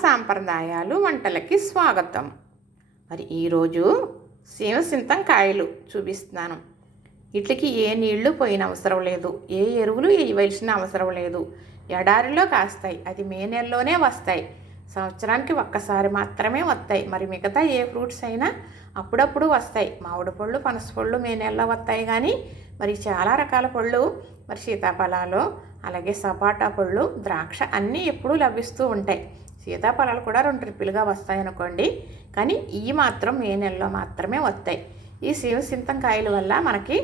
సాంప్రదాయాలు వంటలకి స్వాగతం. మరి ఈరోజు సీమసింతం కాయలు చూపిస్తున్నాను. వీటికి ఏ నీళ్లు పోయిన అవసరం లేదు, ఏ ఎరువులు వేయవలసిన అవసరం లేదు. ఎడారిలో కాస్తాయి, అది మే నెలలోనే వస్తాయి. సంవత్సరానికి ఒక్కసారి మాత్రమే వస్తాయి. మరి మిగతా ఏ ఫ్రూట్స్ అయినా అప్పుడప్పుడు వస్తాయి. మామిడి పళ్ళు, పనస పళ్ళు మే నెలలో వస్తాయి. కానీ మరి చాలా రకాల పళ్ళు, మరి సీతాఫలాలు, అలాగే సపోటా పళ్ళు, ద్రాక్ష అన్నీ ఎప్పుడూ లభిస్తూ ఉంటాయి. సీతాఫలాలు కూడా 2 ట్రిప్పులుగా వస్తాయనుకోండి, కానీ ఇవి మాత్రం మే నెలలో మాత్రమే వస్తాయి. ఈ సీమసింతం కాయల వల్ల మనకి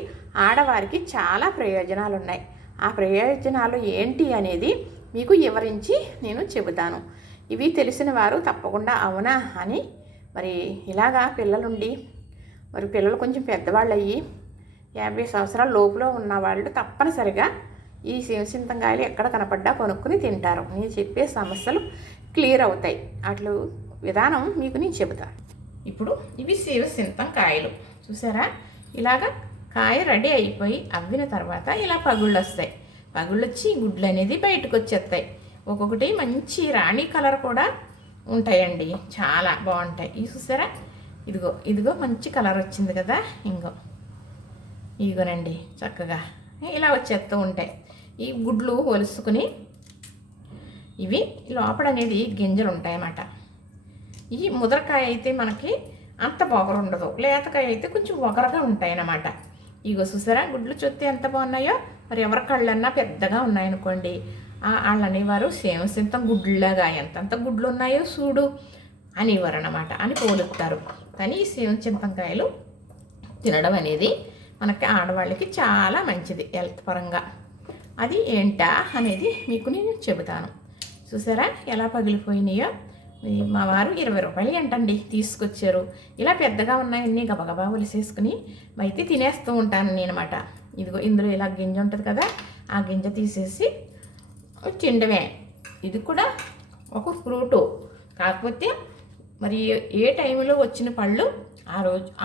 ఆడవారికి చాలా ప్రయోజనాలు ఉన్నాయి. ఆ ప్రయోజనాలు ఏంటి అనేది మీకు వివరించి నేను చెబుతాను. ఇవి తెలిసిన వారు తప్పకుండా అవునా అని, మరి ఇలాగా పిల్లలుండి, మరి పిల్లలు కొంచెం పెద్దవాళ్ళు అయ్యి 50 సంవత్సరాల లోపులో ఉన్నవాళ్ళు తప్పనిసరిగా ఈ సీమసింతం కాయలు ఎక్కడ కనపడ్డా కొనుక్కుని తింటారు. నేను చెప్పే సమస్యలు క్లియర్ అవుతాయి. అట్లు విధానం మీకు నేను చెబుతాను. ఇప్పుడు ఇవి సీమసింతం కాయలు చూసారా, ఇలాగా కాయ రెడీ అయిపోయి అవ్విన తర్వాత ఇలా పగుళ్ళు వస్తాయి. పగుళ్ళు వచ్చి గుడ్లు అనేది బయటకు వచ్చేస్తాయి. ఒక్కొక్కటి మంచి రాణి కలర్ కూడా ఉంటాయండి, చాలా బాగుంటాయి. ఇవి చూసారా, ఇదిగో మంచి కలర్ వచ్చింది కదా, ఇదిగోనండి చక్కగా ఇలా వచ్చేస్తూ ఉంటాయి. ఈ గుడ్లు ఒలుసుకుని ఇవి లోపల అనేది గింజలు ఉంటాయన్నమాట. ఈ ముదరకాయ అయితే మనకి అంత పొగరు ఉండదు, లేతకాయ అయితే కొంచెం ఒగరగా ఉంటాయన్నమాట. ఇగో చూసారా, గుడ్లు చూస్తే ఎంత బాగున్నాయో. మరి ఎవరి కళ్ళన్నా పెద్దగా ఉన్నాయనుకోండి, వాళ్ళు అనేవారు సీమసింతం గుడ్లాగా ఎంతంత గుడ్లు ఉన్నాయో చూడు అనేవారు అన్నమాట, అని పోలుస్తారు. కానీ ఈ సీమసింతం కాయలు తినడం అనేది మనకి ఆడవాళ్ళకి చాలా మంచిది హెల్త్ పరంగా. అది ఏంటా అనేది మీకు నేను చెబుతాను. చూసారా ఎలా పగిలిపోయినాయో. మా వారు 20 రూపాయలు ఏంటండి తీసుకొచ్చారు. ఇలా పెద్దగా ఉన్నాయన్నీ గబగబా ఒలిసేసుకుని అయితే తినేస్తూ ఉంటాను నేను అనమాట. ఇదిగో ఇందులో ఇలా గింజ ఉంటుంది కదా, ఆ గింజ తీసేసి తినడమే. ఇది కూడా ఒక ఫ్రూటు, కాకపోతే మరి ఏ టైంలో వచ్చిన పళ్ళు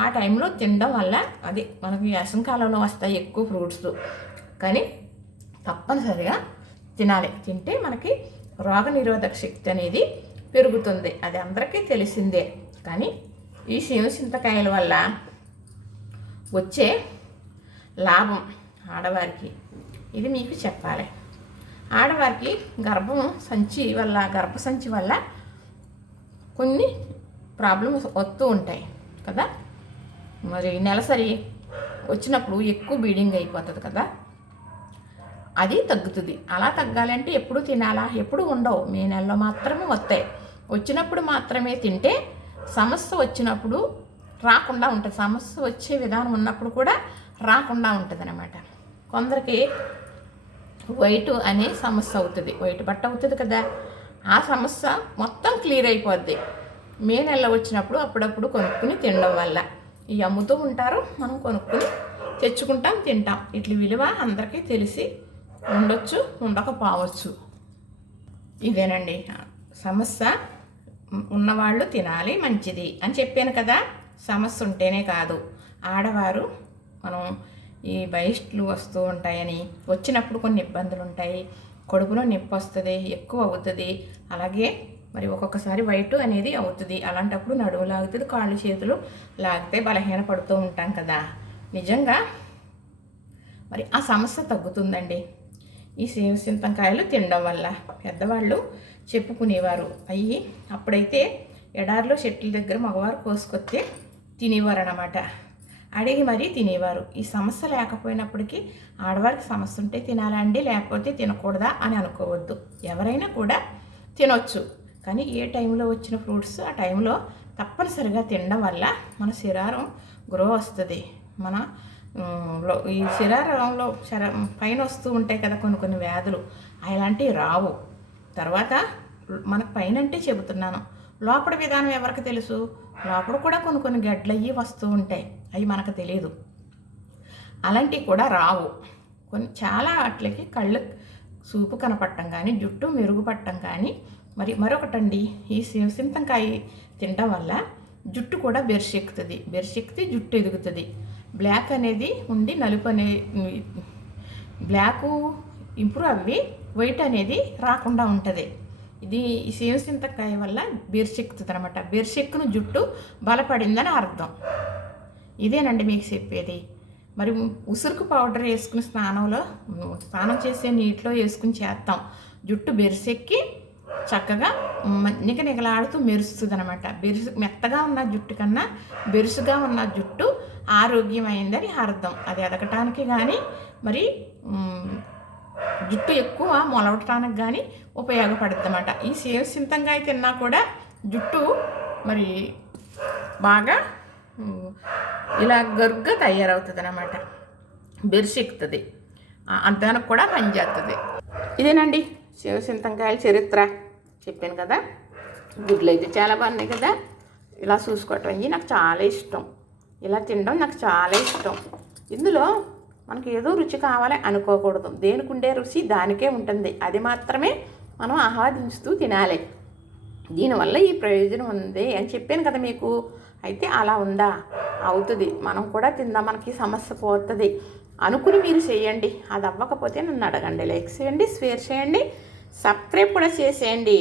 ఆ టైంలో తినడం వల్ల, అది మనకి వేసవికాలంలో వస్తాయి ఎక్కువ ఫ్రూట్స్, కానీ తప్పనిసరిగా తినాలి. తింటే మనకి రోగనిరోధక శక్తి అనేది పెరుగుతుంది. అది అందరికీ తెలిసిందే. కానీ ఈ సీమసింతకాయల వల్ల వచ్చే లాభం ఆడవారికి ఇది మీకు చెప్పాలి. ఆడవారికి గర్భసంచి వల్ల కొన్ని ప్రాబ్లమ్స్ వస్తూ ఉంటాయి కదా. మరి నెలసరి వచ్చినప్పుడు ఎక్కువ బ్లీడింగ్ అయిపోతుంది కదా, అది తగ్గుతుంది. అలా తగ్గాలంటే ఎప్పుడు తినాలా, ఎప్పుడు ఉండవు, మే నెలలో మాత్రమే వస్తాయి. వచ్చినప్పుడు మాత్రమే తింటే సమస్య వచ్చినప్పుడు రాకుండా ఉంటుంది. సమస్య వచ్చే విధానం ఉన్నప్పుడు కూడా రాకుండా ఉంటుంది అన్నమాట. కొందరికి వైట్ అనే సమస్య అవుతుంది, వైట్ బట్ట అవుతుంది కదా, ఆ సమస్య మొత్తం క్లియర్ అయిపోద్ది మే నెలలో వచ్చినప్పుడు. అప్పుడప్పుడు కొనుక్కుని తినడం వల్ల ఇవి అమ్ముతూ ఉంటారు, మనం కొనుక్కుని తెచ్చుకుంటాం, తింటాం. ఇట్ల విలువ అందరికీ తెలిసి ఉండొచ్చు, ఉండకపోవచ్చు. ఇదేనండి సమస్య ఉన్నవాళ్ళు తినాలి, మంచిది అని చెప్పాను కదా. సమస్య ఉంటేనే కాదు, ఆడవారు మనం ఈ బయస్ట్లు వస్తూ ఉంటాయని, వచ్చినప్పుడు కొన్ని ఇబ్బందులు ఉంటాయి. కడుపులో నొప్పి వస్తుంది, ఎక్కువ అవుతుంది. అలాగే మరి ఒక్కొక్కసారి వైట్ అనేది అవుతుంది. అలాంటప్పుడు నడుము లాగుతుంది, కాళ్ళు చేతులు లాగితే బలహీన పడుతూ ఉంటాం కదా. నిజంగా మరి ఆ సమస్య తగ్గుతుందండి ఈ సీమసింతం కాయలు తినడం వల్ల. పెద్దవాళ్ళు చెప్పుకునేవారు అయ్యి. అప్పుడైతే ఎడారిలో చెట్ల దగ్గర మగవారు కోసుకొస్తే తినేవారు అన్నమాట, అడిగి మరీ తినేవారు. ఈ సమస్య లేకపోయినప్పటికీ ఆడవారికి సమస్య ఉంటే తినాలండి, లేకపోతే తినకూడదా అని అనుకోవద్దు. ఎవరైనా కూడా తినొచ్చు, కానీ ఏ టైంలో వచ్చిన ఫ్రూట్స్ ఆ టైంలో తప్పనిసరిగా తినడం వల్ల మన శరీరం గ్రో వస్తుంది. మన ఈ శరీరంలో పైన వస్తూ ఉంటాయి కదా కొన్ని వ్యాధులు, అలాంటివి రావు. తర్వాత మనకు పైన అంటే చెబుతున్నాను, లోపల విధానం ఎవరికి తెలుసు. లోపల కూడా కొన్ని గడ్డలు అయ్యి వస్తూ ఉంటాయి, అవి మనకు తెలియదు. అలాంటివి కూడా రావు. చాలా వాటికి కళ్ళు చూపు కనపడటం కానీ, జుట్టు మెరుగుపడటం కానీ. మరొకటండి, ఈ సీమసింతంకాయ తినడం వల్ల జుట్టు కూడా బెర్షెక్కుతుంది, జుట్టు ఎదుగుతుంది. బ్లాక్ అనేది ఉండి నలుపు బ్లాకు ఇంప్రూవ్ అవ్వి వైట్ అనేది రాకుండా ఉంటుంది. ఇది ఈ సేవసింతకాయ వల్ల బిర్చెక్కుతుంది అనమాట. బిర్చెక్కును జుట్టు బలపడిందని అర్థం. ఇదేనండి మీకు చెప్పేది. మరి ఉసురుకు పౌడర్ వేసుకుని స్నానం చేసే నీటిలో వేసుకుని చేస్తాం. జుట్టు బెరిసెక్కి చక్కగా నిగనిగలాడుతూ మెరుస్తుంది అనమాట. మెత్తగా ఉన్న జుట్టు కన్నా బెరుసుగా ఉన్న జుట్టు ఆరోగ్యమైందని అర్థం. అది ఎదగటానికి కానీ మరి జుట్టు ఎక్కువ మొలవటానికి కానీ ఉపయోగపడుతుంది అన్నమాట. ఈ సేవసింతంగా తిన్నా కూడా జుట్టు మరి బాగా ఇలా గరుగ్గా తయారవుతుంది అన్నమాట. బెరుసెక్కుతుంది, అంతానికి కూడా పనిచేస్తుంది. ఇదేనండి సేవసింతంకాయల చరిత్ర చెప్పాను కదా. గుడ్లు అయితే చాలా బాగున్నాయి కదా. ఇలా చూసుకోవటం నాకు చాలా ఇష్టం. ఇలా తినడం నాకు చాలా ఇష్టం. ఇందులో మనకి ఏదో రుచి కావాలి అనుకోకూడదు. దేనికి ఉండే రుచి దానికే ఉంటుంది. అది మాత్రమే మనం ఆహ్వాదించుతూ తినాలి. దీనివల్ల ఈ ప్రయోజనం ఉంది అని చెప్పాను కదా మీకు. అయితే అలా ఉందా? అవుతుంది. మనం కూడా తిందాం, మనకి సమస్య పోతుంది అనుకుని మీరు చేయండి. అది అవ్వకపోతే నన్ను అడగండి. లైక్ చేయండి, షేర్ చేయండి, సబ్స్క్రైబ్ కూడా చేసేయండి.